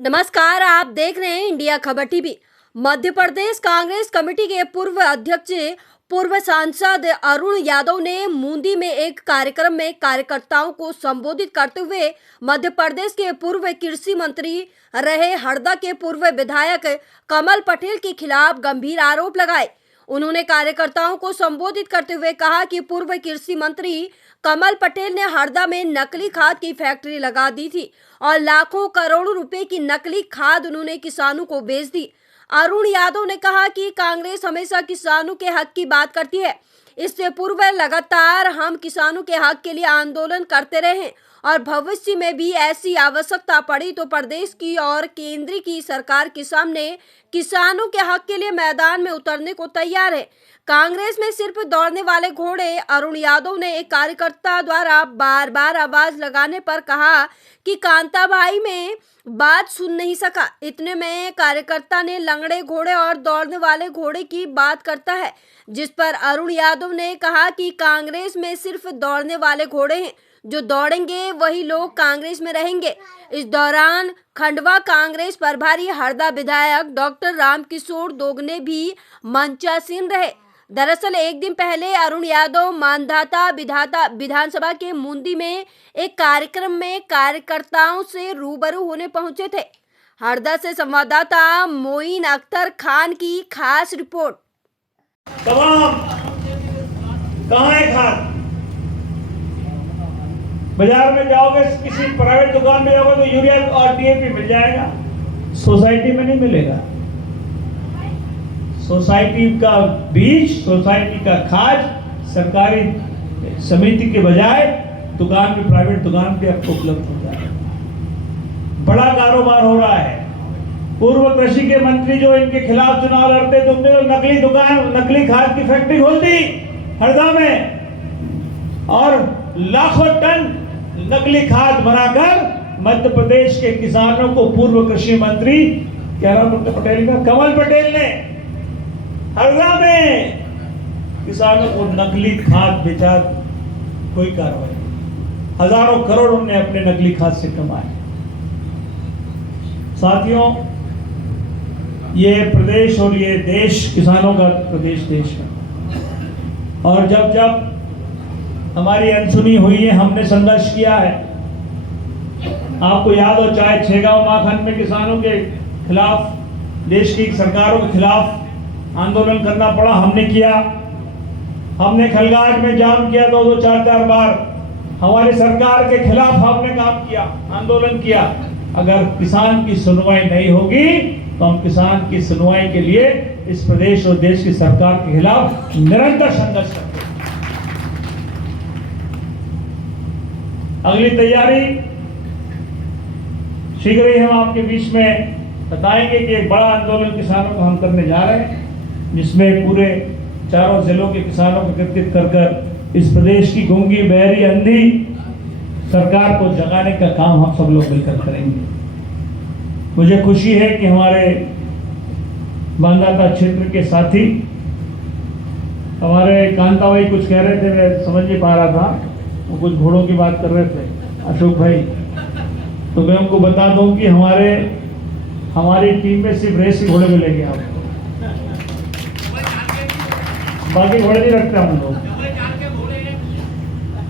नमस्कार, आप देख रहे हैं इंडिया खबर टीवी। मध्य प्रदेश कांग्रेस कमेटी के पूर्व अध्यक्ष पूर्व सांसद अरुण यादव ने मूंदी में एक कार्यक्रम में कार्यकर्ताओं को संबोधित करते हुए मध्य प्रदेश के पूर्व कृषि मंत्री रहे हरदा के पूर्व विधायक कमल पटेल के खिलाफ गंभीर आरोप लगाए। उन्होंने कार्यकर्ताओं को संबोधित करते हुए कहा कि पूर्व कृषि मंत्री कमल पटेल ने हरदा में नकली खाद की फैक्ट्री लगा दी थी और लाखों करोड़ों रुपए की नकली खाद उन्होंने किसानों को बेच दी। अरुण यादव ने कहा कि कांग्रेस हमेशा किसानों के हक की बात करती है। इससे पूर्व लगातार हम किसानों के हक के लिए आंदोलन करते रहे हैं और भविष्य में भी ऐसी आवश्यकता पड़ी तो प्रदेश की और केंद्र की सरकार के सामने किसानों के हक के लिए मैदान में उतरने को तैयार है। कांग्रेस में सिर्फ दौड़ने वाले घोड़े। अरुण यादव ने एक कार्यकर्ता द्वारा बार बार आवाज लगाने पर कहा कि कांता भाई में बात सुन नहीं सका। इतने में कार्यकर्ता ने लंगड़े घोड़े और दौड़ने वाले घोड़े की बात करता है, जिस पर अरुण यादव ने कहा कि कांग्रेस में सिर्फ दौड़ने वाले घोड़े हैं, जो दौड़ेंगे वही लोग कांग्रेस में रहेंगे। इस दौरान खंडवा कांग्रेस प्रभारी हरदा विधायक डॉक्टर रामकिशोर दोगने भी मंचासीन रहे। दरअसल एक दिन पहले अरुण यादव मानधाता विधानसभा के मूंदी में एक कार्यक्रम में कार्यकर्ताओं से रूबरू होने पहुंचे थे। हरदा से संवाददाता मोइन अख्तर खान की खास रिपोर्ट। तमाम कहाँ है खाद? बाजार में जाओगे, किसी प्राइवेट दुकान में जाओगे तो यूरिया और डीएपी मिल जाएगा, सोसाइटी में नहीं मिलेगा। सोसाइटी का बीज, सोसाइटी का खाद सरकारी समिति के बजाय दुकान में, प्राइवेट दुकान पे आपको उपलब्ध हो जाएगा। बड़ा कारोबार हो रहा है। पूर्व कृषि के मंत्री जो इनके खिलाफ चुनाव लड़ते, तुमने तो नकली दुकान, नकली खाद की फैक्ट्री खोल दी हरदा में और लाखों टन नकली खाद बनाकर मध्य प्रदेश के किसानों को पूर्व कृषि मंत्री क्या नाम पटेल का, कमल पटेल ने हरदा में किसानों को नकली खाद बेचा। कोई कार्रवाई, हजारों करोड़ उन्होंने अपने नकली खाद से कमाए। साथियों, ये प्रदेश और ये देश किसानों का प्रदेश देश है और जब जब हमारी अनसुनी हुई है, हमने संघर्ष किया है। आपको याद हो, चाहे छेगांव माखन में किसानों के खिलाफ, देश की सरकारों के खिलाफ आंदोलन करना पड़ा, हमने किया। हमने खलगाट में जाम किया 2-2, 4-4 बार। हमारी सरकार के खिलाफ हमने काम किया, आंदोलन किया। अगर किसान की सुनवाई नहीं होगी तो हम किसान की सुनवाई के लिए इस प्रदेश और देश की सरकार के खिलाफ निरंतर संघर्ष करते हैं। अगली तैयारी शीघ्र ही हम आपके बीच में बताएंगे कि एक बड़ा आंदोलन किसानों को हम करने जा रहे हैं, जिसमें पूरे चारों जिलों के किसानों को एकत्रित कर इस प्रदेश की गूंगी, बहरी, अंधी सरकार को जगाने का काम हम सब लोग मिलकर करेंगे। मुझे खुशी है कि हमारे मानदाता क्षेत्र के साथी, हमारे कांता भाई कुछ कह रहे थे, मैं समझ नहीं पा रहा था, वो कुछ घोड़ों की बात कर रहे थे, अशोक भाई। तो मैं उनको बता दूं कि हमारी टीम में सिर्फ रेस के घोड़े मिलेंगे आपको, बाकी घोड़े नहीं रखते हम लोग।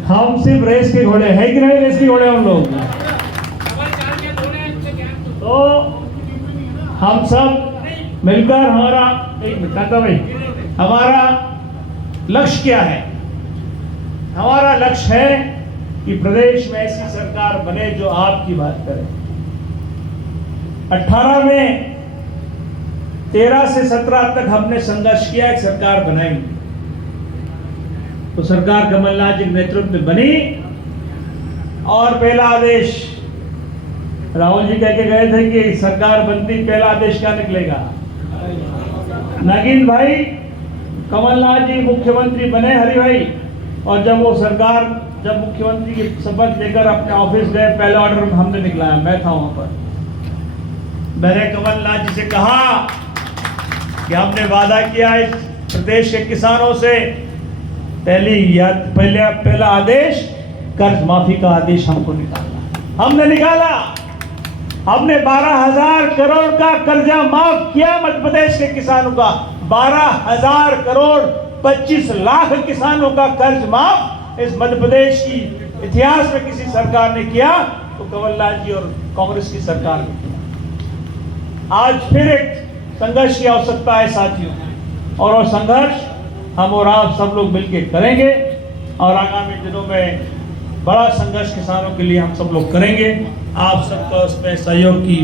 हम सिर्फ रेस के घोड़े है कि नहीं? रेस के घोड़े हम लोग। तो हम सब मिलकर हमारा लक्ष्य क्या है? हमारा लक्ष्य है कि प्रदेश में ऐसी सरकार बने जो आपकी बात करे। 18 में 13 से 17 तक हमने संघर्ष किया, एक सरकार बनाई। तो सरकार कमलनाथ जी के नेतृत्व में बनी और पहला आदेश राहुल जी कह के गए थे कि सरकार बनती, पहला आदेश क्या निकलेगा? नगीन भाई, कमलनाथ जी मुख्यमंत्री बने, हरि भाई, और जब वो सरकार, जब मुख्यमंत्री की शपथ लेकर अपने ऑफिस गए, पहला ऑर्डर हमने निकलाया, मैं था वहां पर। मैंने कमलनाथ जी से कहा कि हमने वादा किया इस प्रदेश के किसानों से, पहला आदेश कर्ज माफी का आदेश हमको निकालना। हमने निकाला हमने 12,000 करोड़ का कर्जा माफ किया मध्य प्रदेश के किसानों का। 12,000 करोड़ 25 लाख किसानों का कर्ज माफ इस मध्य प्रदेश की इतिहास में किसी सरकार ने किया तो कमलनाथ जी और कांग्रेस की सरकार ने किया। आज फिर एक संघर्ष की आवश्यकता है साथियों, और वो संघर्ष हम और आप सब लोग मिलकर करेंगे और आगामी दिनों में बड़ा संघर्ष किसानों के लिए हम सब लोग करेंगे। आप सबका उसमें सहयोग की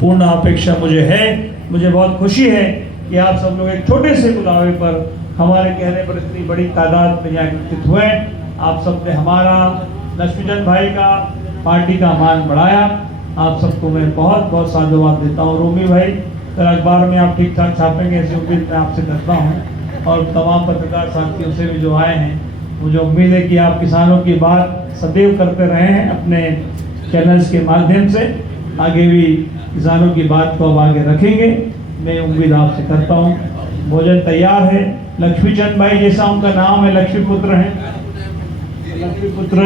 पूर्ण अपेक्षा मुझे है। मुझे बहुत खुशी है कि आप सब लोग एक छोटे से बुलावे पर हमारे कहने पर इतनी बड़ी तादाद में यहाँ एकत्रित हुए। आप सब ने हमारा, लक्ष्मीचंद भाई का, पार्टी का मान बढ़ाया। आप सबको मैं बहुत बहुत साधुवाद देता हूँ। रोमी भाई, कल अखबार में आप ठीक ठाक छापेंगे ऐसी उम्मीद मैं आपसे करता हूँ, और तमाम पत्रकार साथियों से भी जो आए हैं, मुझे उम्मीद है कि आप किसानों की बात सदैव करते रहे हैं अपने चैनल्स के माध्यम से। आगे भी किसानों की बात को अब आगे रखेंगे, मैं उम्मीद आपसे करता हूँ। भोजन तैयार है। लक्ष्मीचंद भाई जैसा उनका नाम है, लक्ष्मीपुत्र हैं। लक्ष्मीपुत्र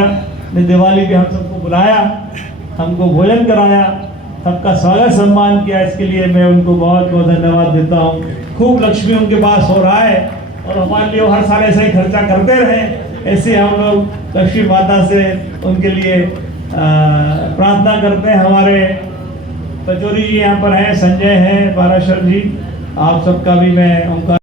ने दिवाली पे हम सबको बुलाया, हमको भोजन कराया, सबका स्वागत सम्मान किया। इसके लिए मैं उनको बहुत बहुत धन्यवाद देता हूँ। खूब लक्ष्मी उनके पास हो रहा है और हमारे लिए हर साल ऐसा ही खर्चा करते रहे। ऐसे हम लोग लक्ष्मी माता से उनके लिए प्रार्थना करते हैं। हमारे पचौरी जी यहाँ पर हैं, संजय हैं, पाराशर जी, आप सबका भी मैं उनका